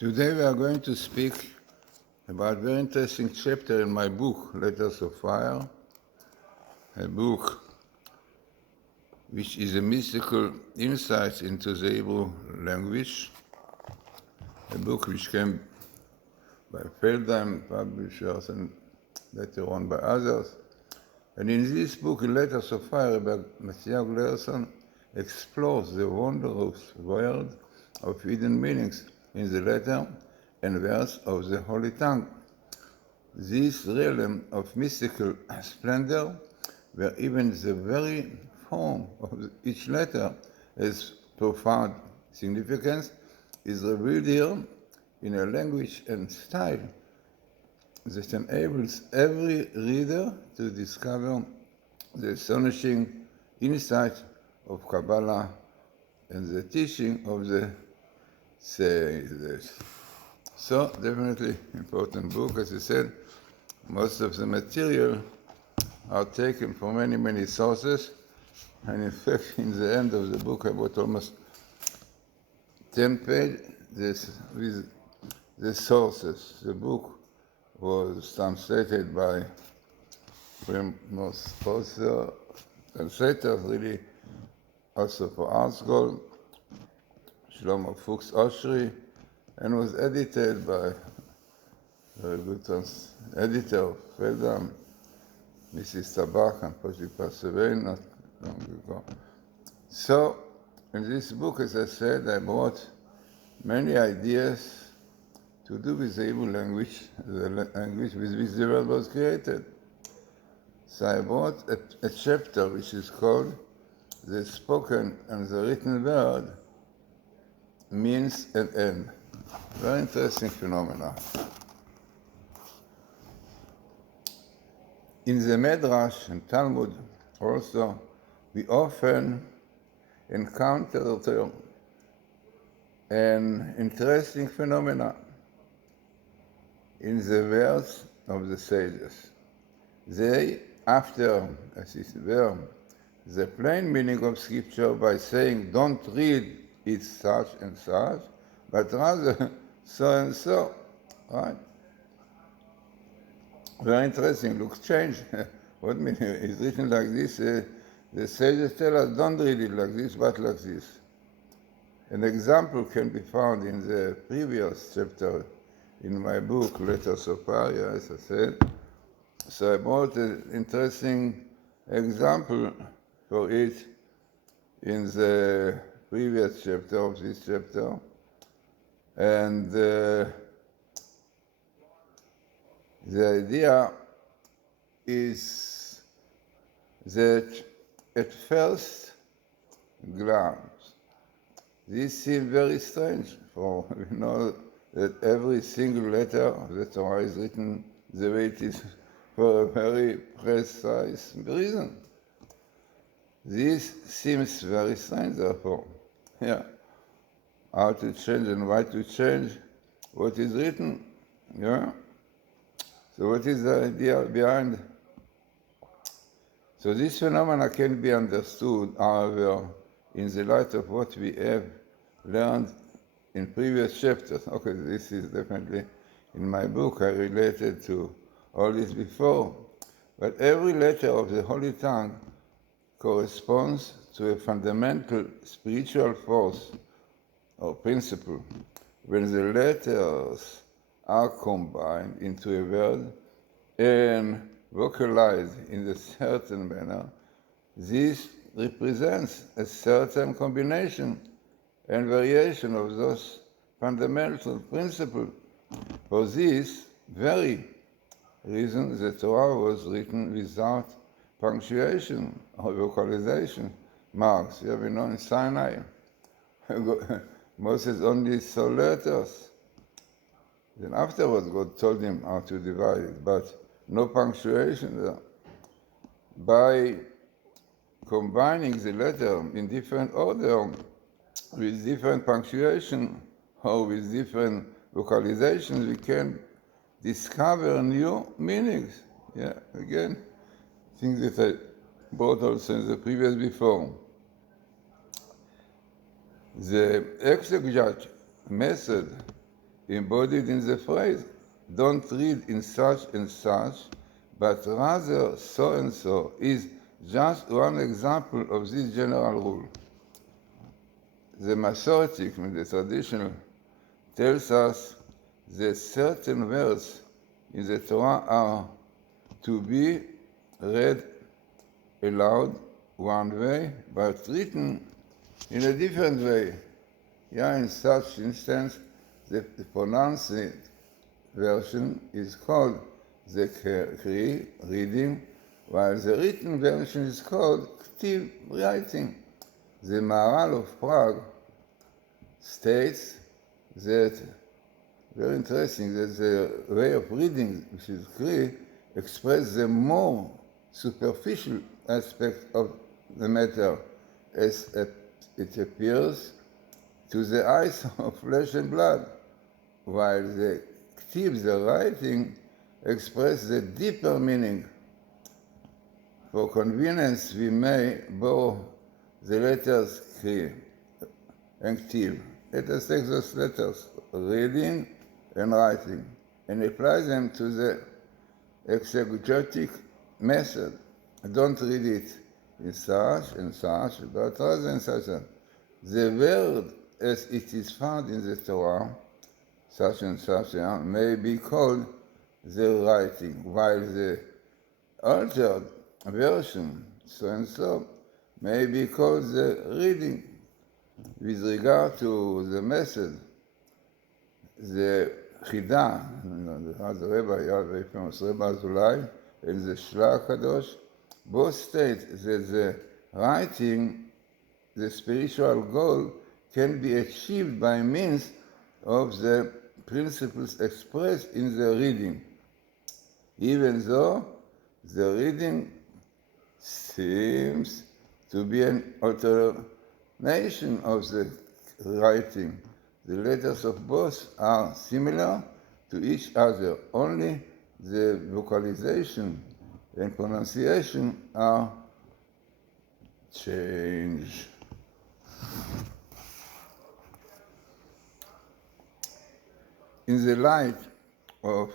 Today we are going to speak about a very interesting chapter in my book, Letters of Fire, a book which is a mystical insight into the Hebrew language, a book which came by Feldheim publishers and later on by others. And in this book, Letters of Fire, by Mattyahu Glazsrson explores the wondrous world of hidden meanings in the letter and verse of the Holy Tongue. This realm of mystical splendor, where even the very form of each letter has profound significance, is revealed here in a language and style that enables every reader to discover the astonishing insight of Kabbalah and the teaching of the sages. So, definitely important book. As I said, most of the material are taken from many sources, and in fact, in the end of the book, I wrote almost 10 pages with the sources. The book was translated by most translators, really, also for Art School, Shlomo Fuchs Oshri, and was edited by very good editor of Feldheim, Mrs. Tabak, and she passed away not long ago. So, in this book, as I said, I brought many ideas to do with the Hebrew language, the language with which the world was created. So I brought a chapter which is called The Spoken and the Written Word Means and End. Very interesting phenomena. In the Midrash and Talmud also, we often encounter an interesting phenomena in the words of the sages. They, after, as is the plain meaning of Scripture by saying, don't read it such and such, but rather so and so, right? Very interesting, looks change. What meaning? It's written like this. The sages tell us, don't read it like this, but like this. An example can be found in the previous chapter in my book, Letters of Fire, as I said. So I brought an interesting example for it in the previous chapter of this chapter. And the idea is that at first glance, this seems very strange, for we know that every single letter of the Torah is written the way it is for a very precise reason. This seems very strange, therefore. Yeah. How to change and why to change what is written. Yeah. So what is the idea behind? So this phenomena can be understood, however, in the light of what we have learned in previous chapters. Okay, this is definitely in my book. I related to all this before. But every letter of the Holy Tongue corresponds to a fundamental spiritual force or principle. When the letters are combined into a word and vocalized in a certain manner, this represents a certain combination and variation of those fundamental principles. For this very reason, the Torah was written without punctuation or vocalization marks. You have know in Sinai, Moses only saw letters. Then afterwards, God told him how to divide it, but no punctuation there. By combining the letter in different order, with different punctuation, or with different vocalizations, we can discover new meanings. Yeah, again, things that I brought also in the previous before. The exegete method embodied in the phrase, don't read in such and such, but rather so and so, is just one example of this general rule. The Masoretic, the traditional, tells us that certain words in the Torah are to be read aloud one way, but written in a different way. Yeah, in such instance, the pronounced version is called the Kri, reading, while the written version is called Ktiv, writing. The Maharal of Prague states that, very interesting, that the way of reading, which is Kri, expresses the more superficial aspect of the matter as it appears to the eyes of flesh and blood, while the Ktiv, the writing, expresses the deeper meaning. For convenience, we may borrow the letters Kri and Ktiv. Let us take those letters, reading and writing, and apply them to the exegetic method. Don't read it in such and such, but rather in such and the word as it is found in the Torah, such and such, may be called the writing, while the altered version, so and so, may be called the reading. With regard to the method, the Chida, the Rebbe, very famous Rebbe Azulai, and the Shla Kadosh, both state that the writing, the spiritual goal, can be achieved by means of the principles expressed in the reading, even though the reading seems to be an alternation of the writing. The letters of both are similar to each other, only the vocalization and pronunciation are changed. In the light of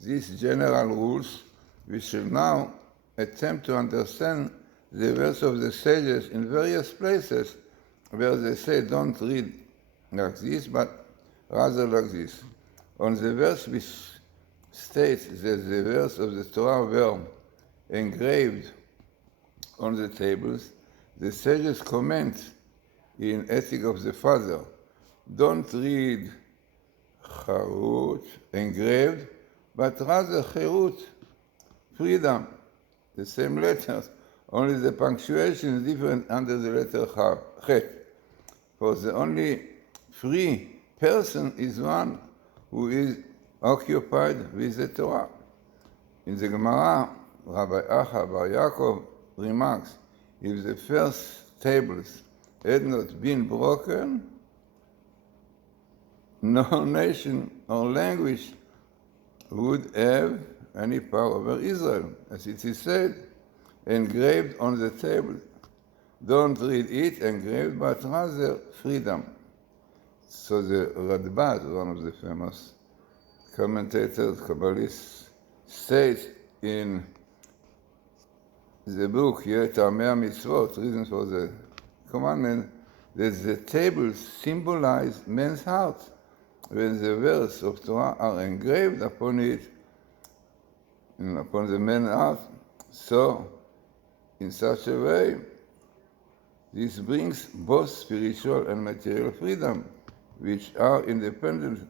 these general rules, we shall now attempt to understand the words of the sages in various places where they say don't read like this, but rather like this. On the verse which states that the words of the Torah were engraved on the tables, the sages comment in Ethic of the Father, don't read charut, engraved, but rather cherut, freedom, the same letters, only the punctuation is different under the letter chet. For the only free person is one who is occupied with the Torah. In the Gemara, Rabbi Acha Bar Yaakov remarks, if the first tables had not been broken, no nation or language would have any power over Israel. As it is said, engraved on the table. Don't read it engraved, but rather freedom. So the Radbaz, one of the famous commentators, Kabbalists, states in the book, Tamei Mitzvot, Reasons for the Commandment, that the tables symbolize man's heart. When the words of Torah are engraved upon it, and upon the man's heart, so in such a way, this brings both spiritual and material freedom, which are independent,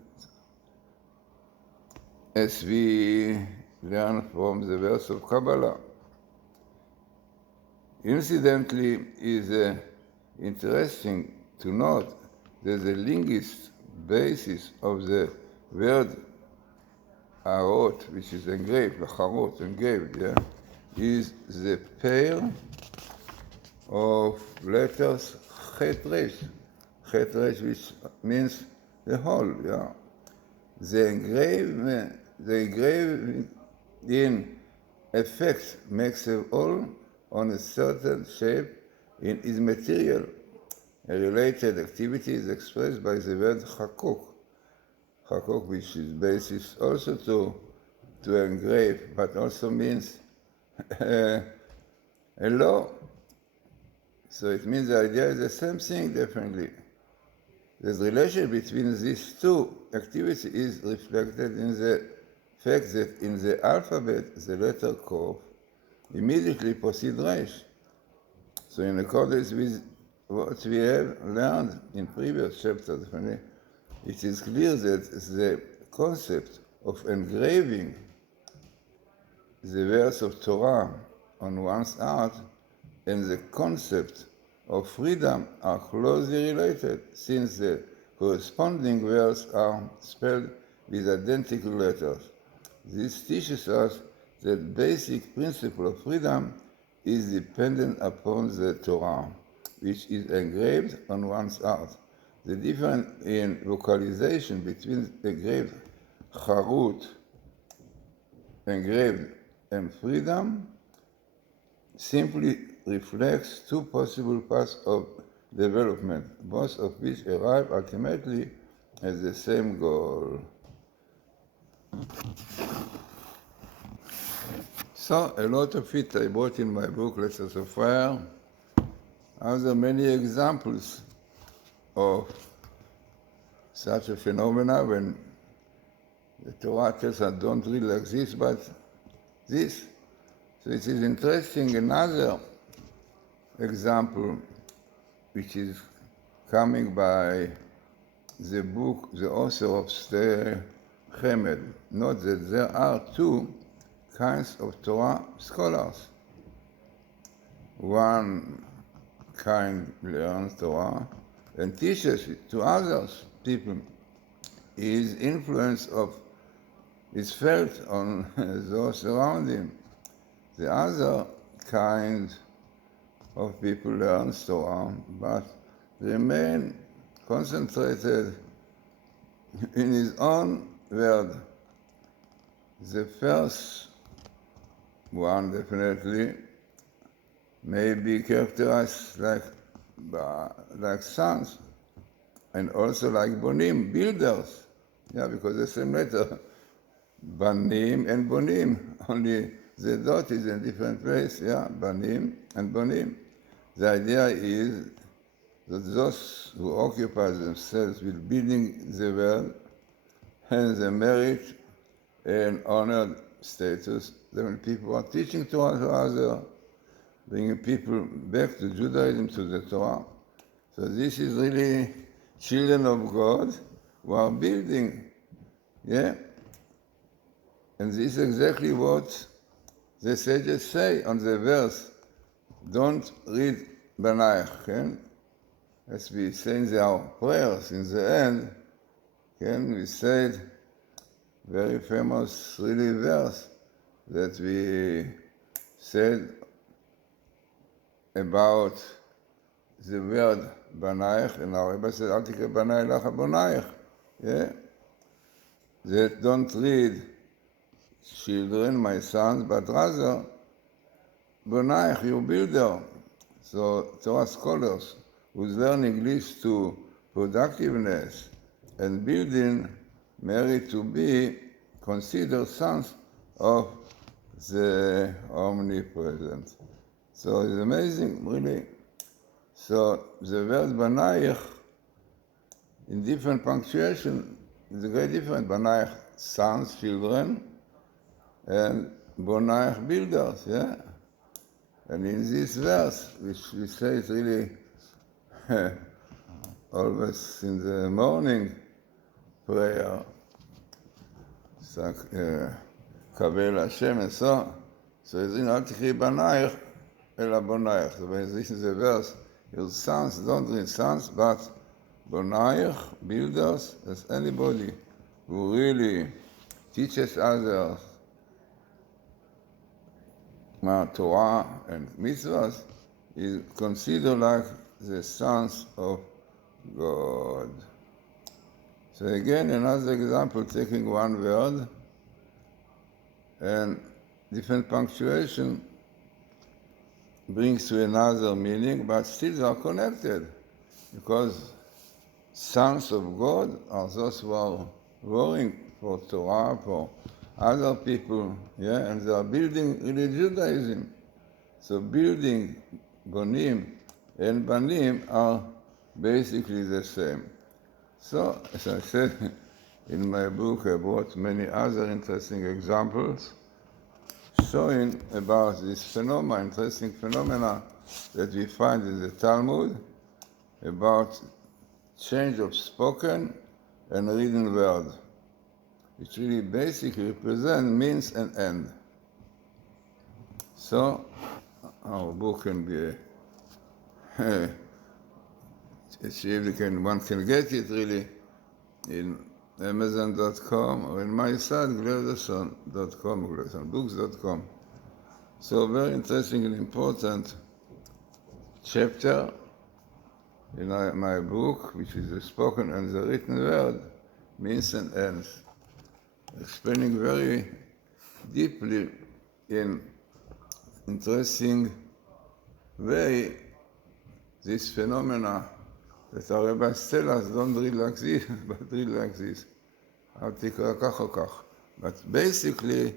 as we learn from the verse of Kabbalah. Incidentally, it is interesting to note that the linguist basis of the word arot, which is engraved, charot, engraved, is the pair of letters chet resh, which means the whole, The engraving in effect makes a whole on a certain shape in its material. A related activity is expressed by the word chakuk. chakok, which is basis also to engrave, but also means a law. So it means the idea is the same thing, definitely. The relation between these two activities is reflected in the fact that in the alphabet, the letter Kof immediately precedes Resh. So in accordance with what we have learned in previous chapters, it is clear that the concept of engraving the verse of Torah on one's heart and the concept of freedom are closely related, since the corresponding words are spelled with identical letters. This teaches us that basic principle of freedom is dependent upon the Torah, which is engraved on one's heart. The difference in localization between engraved charut, engraved, and freedom simply reflects two possible paths of development, both of which arrive ultimately at the same goal. So, a lot of it I brought in my book, Letters of Fire. Are there many examples of such a phenomena when the Torah tells us don't read like this, but this? So it is interesting, another example which is coming by the book, the author of Sde Chemed. Note that there are two kinds of Torah scholars. One kind learns Torah and teaches it to others, people. His influence is felt on those around him. The other kind of people learns Torah, but remain concentrated in his own word. The first one definitely may be characterized like sons, and also like bonim, builders. Yeah, because the same letter, banim and bonim, only the dot is in a different place, yeah, banim and bonim. The idea is that those who occupy themselves with building the world and the merit and honored status, then when people are teaching Torah to others, bringing people back to Judaism, to the Torah. So this is really children of God who are building, yeah? And this is exactly what the sages say on the verse, don't read Banaich, okay? As we say in our prayers in the end, we said very famous really verse that we said about the word Banaich, and our Rebbe said, Al tikra Banai lacha Bonaich, yeah? That don't read children, my sons, but rather Bonaich, your builder. So Torah scholars whose learning leads to productiveness and building merit to be considered sons of the omnipresent. So it's amazing, really. So the word Banaich in different punctuation is a very different. Banaich, sons, children, and Bonaich, builders, yeah? And in this verse, which we say is really always in the morning prayer, it's like Kavel Hashem and so it's in Al tikri Banaich Ela Bonaich. So when this is the verse, your sons, don't read sons, but Bonaich, builders, as anybody who really teaches others Torah and mitzvahs is considered like the sons of God. So again, another example, taking one word and different punctuation brings to another meaning, but still they are connected, because sons of God are those who are warring for Torah, for other people, and they are building really Judaism. So building Bonim and Banim are basically the same. So, as I said in my book, I brought many other interesting examples showing about this phenomena, interesting phenomena that we find in the Talmud about change of spoken and written word, which really basically represent means and end. So our book can be achieved, one can get it really in Amazon.com or in my site, Glazsrson.com, GlazsronBooks.com. So very interesting and important chapter in my book, which is the spoken and the written word, means and ends, explaining very deeply in interesting way this phenomena that our rabbis tell us, don't read like this, but read like this. But basically,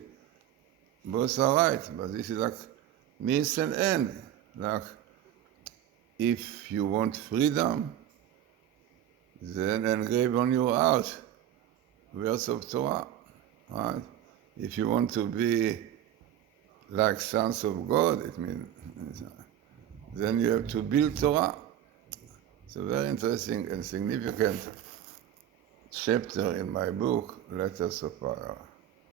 both are right, but this is like means and end. Like, if you want freedom, then engrave on your heart words of Torah, right? If you want to be like sons of God, it means, then you have to build Torah. It's a very interesting and significant chapter in my book, Letters of Fire.